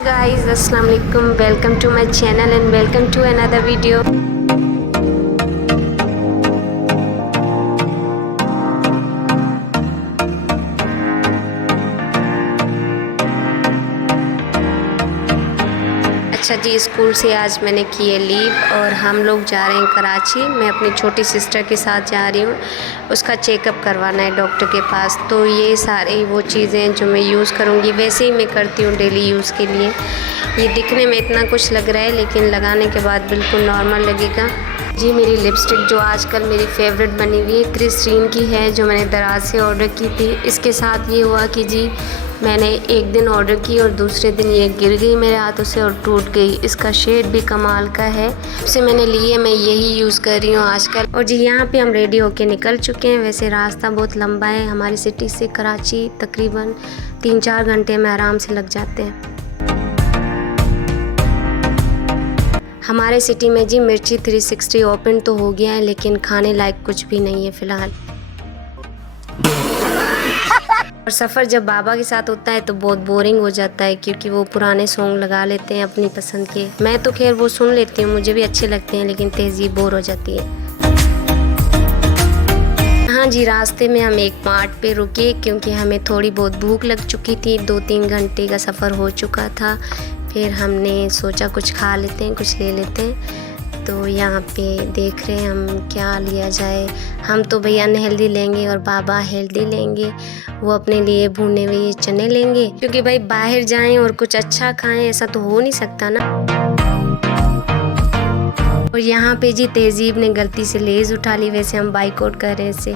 Guys, assalamu alaikum. Welcome to my channel and welcome to another video. अच्छा जी, school से आज मैंने की है लीव और हम लोग जा रहे हैं कराची। मैं अपनी छोटी सिस्टर के साथ जा रही हूँ, उसका चेकअप करवाना है डॉक्टर के पास। तो ये सारी वो चीज़ें जो मैं यूज़ करूँगी वैसे ही मैं करती हूँ डेली यूज़ के लिए। ये दिखने में इतना कुछ लग रहा है लेकिन लगाने के बाद बिल्कुल नॉर्मल लगेगा। जी, मेरी लिपस्टिक जो आजकल मेरी फेवरेट बनी हुई है क्रिस्टीन की है, जो मैंने दराज से ऑर्डर की थी। इसके साथ ये हुआ कि जी मैंने एक दिन ऑर्डर की और दूसरे दिन ये गिर गई मेरे हाथों से और टूट गई। इसका शेड भी कमाल का है, उससे मैंने ली है, मैं यही यूज़ कर रही हूँ आजकल। और जी यहाँ पे हम रेडी होके निकल चुके हैं। वैसे रास्ता बहुत लंबा है, हमारी सिटी से कराची तकरीबन 3-4 घंटे में आराम से लग जाते हैं। हमारे सिटी में जी मिर्ची 360 ओपन तो हो गया है लेकिन खाने लायक कुछ भी नहीं है फ़िलहाल। और सफ़र जब बाबा के साथ होता है तो बहुत बोरिंग हो जाता है क्योंकि वो पुराने सॉन्ग लगा लेते हैं अपनी पसंद के। मैं तो खैर वो सुन लेती हूँ, मुझे भी अच्छे लगते हैं, लेकिन तहज़ीब बोर हो जाती है। हाँ जी, रास्ते में हम एक मार्ट पे रुके क्योंकि हमें थोड़ी बहुत भूख लग चुकी थी। 2-3 घंटे का सफ़र हो चुका था। फिर हमने सोचा कुछ खा लेते हैं, कुछ ले लेते हैं। तो यहाँ पे देख रहे हैं हम क्या लिया जाए। हम तो भैया अनहेल्दी लेंगे और बाबा हेल्दी लेंगे। वो अपने लिए भुने हुए चने लेंगे क्योंकि भाई बाहर जाएं और कुछ अच्छा खाएं ऐसा तो हो नहीं सकता ना। और यहाँ पे जी तहज़ीब ने गलती से लेज़ उठा ली। वैसे हम बाइकआउट कर रहे हैं इसे,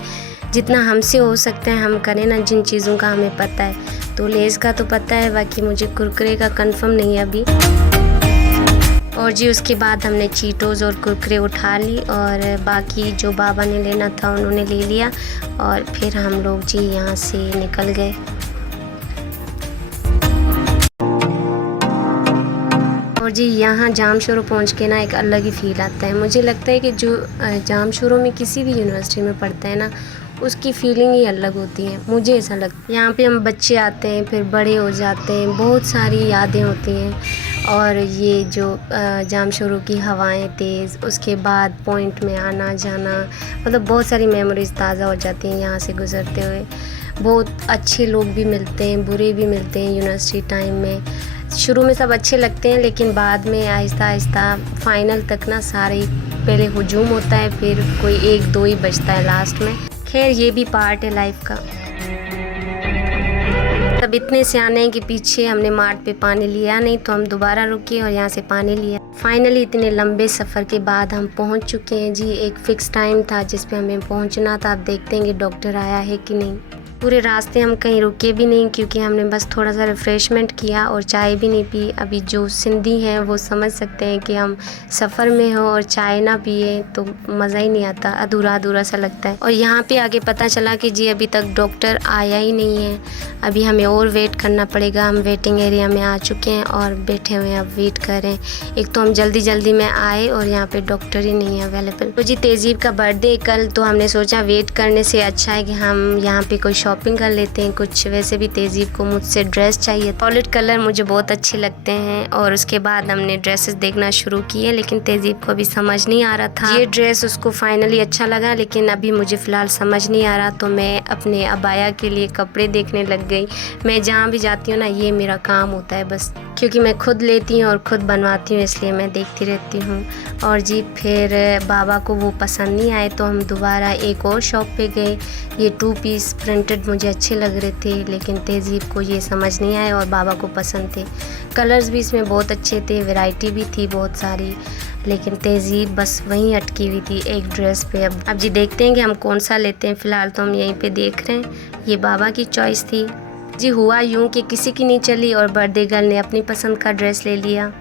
जितना हमसे हो सकता है हम करें ना, जिन चीज़ों का हमें पता है। तो लेज़ का तो पता है, बाकी मुझे कुरकुरे का कंफर्म नहीं है अभी। और जी उसके बाद हमने चीटोज़ और कुरकुरे उठा ली और बाकी जो बाबा ने लेना था उन्होंने ले लिया और फिर हम लोग जी यहाँ से निकल गए। और जी यहाँ जामशोरो पहुँच के ना एक अलग ही फ़ील आता है। मुझे लगता है कि जो जामशोरो में किसी भी यूनिवर्सिटी में पढ़ता है ना, उसकी फ़ीलिंग ही अलग होती है, मुझे ऐसा लगता है। यहाँ पे हम बच्चे आते हैं, फिर बड़े हो जाते हैं, बहुत सारी यादें होती हैं। और ये जो जामशोरो की हवाएं तेज़, उसके बाद पॉइंट में आना जाना, मतलब बहुत सारी मेमोरीज़ ताज़ा हो जाती हैं यहाँ से गुज़रते हुए। बहुत अच्छे लोग भी मिलते हैं, बुरे भी मिलते हैं यूनिवर्सिटी टाइम में। शुरू में सब अच्छे लगते हैं लेकिन बाद में आहिस्ता आहिस्ता फाइनल तक ना सारे पहले हुजूम होता है, फिर कोई 1-2 ही बचता है लास्ट में। खैर ये भी पार्ट है लाइफ का। तब इतने सियाने हैं कि पीछे हमने मार्ट पे पानी लिया नहीं तो हम दोबारा रुके और यहाँ से पानी लिया। फाइनली इतने लंबे सफ़र के बाद हम पहुँच चुके हैं जी। एक फ़िक्स टाइम था जिस पे हमें पहुँचना था। अब देखते हैं कि डॉक्टर आया है कि नहीं। पूरे रास्ते हम कहीं रुके भी नहीं क्योंकि हमने बस थोड़ा सा रिफ़्रेशमेंट किया और चाय भी नहीं पी। अभी जो सिंधी हैं वो समझ सकते हैं कि हम सफ़र में हो और चाय ना पिए तो मज़ा ही नहीं आता, अधूरा अधूरा सा लगता है। और यहाँ पे आगे पता चला कि जी अभी तक डॉक्टर आया ही नहीं है, अभी हमें और वेट करना पड़ेगा। हम वेटिंग एरिया में आ चुके हैं और बैठे हुए हैं, अब वेट कर रहे हैं। एक तो हम जल्दी जल्दी में आए और यहाँ पे डॉक्टर ही नहीं है अवेलेबल। तो जी तहज़ीब का बर्थडे कल, तो हमने सोचा वेट करने से अच्छा है कि हम यहाँ पे कोई शॉपिंग कर लेते हैं कुछ। वैसे भी तहज़ीब को मुझसे ड्रेस चाहिए, सॉलिड कलर मुझे बहुत अच्छे लगते हैं। और उसके बाद हमने ड्रेसेस देखना शुरू किए लेकिन तहज़ीब को अभी समझ नहीं आ रहा था। ये ड्रेस उसको फाइनली अच्छा लगा लेकिन अभी मुझे फ़िलहाल समझ नहीं आ रहा, तो मैं अपने अबाया के लिए कपड़े देखने लग गई। मैं जहाँ भी जाती हूँ ना, ये मेरा काम होता है बस, क्योंकि मैं खुद लेती हूँ और ख़ुद बनवाती हूँ, इसलिए मैं देखती रहती हूँ। और जी फिर बाबा को वो पसंद नहीं आए तो हम दोबारा एक और शॉप पे गए। ये 2 पीस प्रिंटेड मुझे अच्छे लग रहे थे लेकिन तहज़ीब को ये समझ नहीं आए और बाबा को पसंद थे। कलर्स भी इसमें बहुत अच्छे थे, वैरायटी भी थी बहुत सारी, लेकिन तहज़ीब बस वहीं अटकी हुई थी एक ड्रेस पे। अब जी देखते हैं कि हम कौन सा लेते हैं। फ़िलहाल तो हम यहीं पे देख रहे हैं। ये बाबा की चॉइस थी। जी हुआ यूँ कि किसी की नहीं चली और बर्थडे गर्ल ने अपनी पसंद का ड्रेस ले लिया।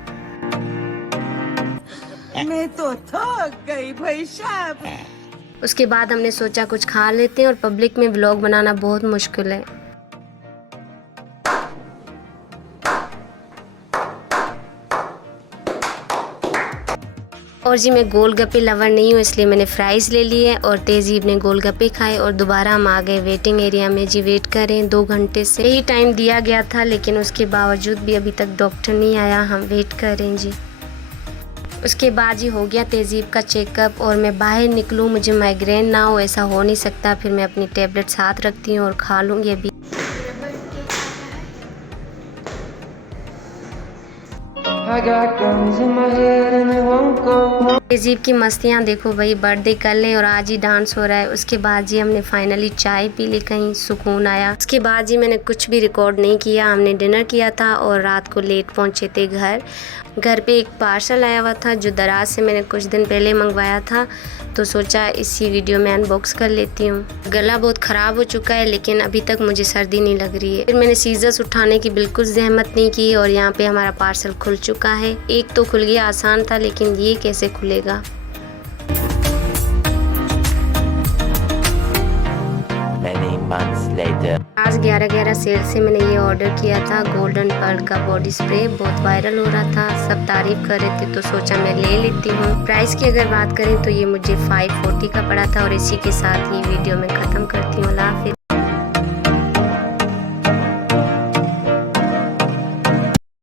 मैं तो थक गई भाई साहब। उसके बाद हमने सोचा कुछ खा लेते हैं, और पब्लिक में व्लॉग बनाना बहुत मुश्किल है। और जी मैं गोलगप्पे लवर नहीं हूँ, इसलिए मैंने फ्राइज़ ले लिए और तेज़ीब ने गोलगप्पे खाए और दोबारा हम आ गए वेटिंग एरिया में। जी वेट करें 2 घंटे से, यही टाइम दिया गया था, लेकिन उसके बावजूद भी अभी तक डॉक्टर नहीं आया। हम वेट करें जी। उसके बाद ही हो गया तेज़ीब का चेकअप और मैं बाहर निकलूँ, मुझे माइग्रेन ना हो, ऐसा हो नहीं सकता। फिर मैं अपनी टेबलेट साथ रखती हूँ और खा लूँगी अभी। तेज़ीब की मस्तियाँ देखो भाई, बर्थडे कर ले और आज ही डांस हो रहा है। उसके बाद जी हमने फाइनली चाय पी ली, कहीं सुकून आया। उसके बाद जी मैंने कुछ भी रिकॉर्ड नहीं किया, हमने डिनर किया था और रात को लेट पहुँचे थे घर पे एक पार्सल आया हुआ था जो दराज से मैंने कुछ दिन पहले मंगवाया था, तो सोचा इसी वीडियो में अनबॉक्स कर लेती हूँ। गला बहुत ख़राब हो चुका है, लेकिन अभी तक मुझे सर्दी नहीं लग रही है। फिर मैंने सीजर्स उठाने की बिल्कुल जहमत नहीं की और यहाँ पे हमारा पार्सल खुल चुका है। एक तो खुल गया, आसान था, लेकिन ये कैसे खुलेगा। आज 11/11 सेल से मैंने ये ऑर्डर किया था, गोल्डन पर्ल का बॉडी स्प्रे। बहुत वायरल हो रहा था, सब तारीफ कर रहे थे, तो सोचा मैं ले लेती हूँ। प्राइस की अगर बात करें तो ये मुझे 540 का पड़ा था और इसी के साथ ये वीडियो मैं ख़त्म करती हूँ। अल्लाह हाफिज़।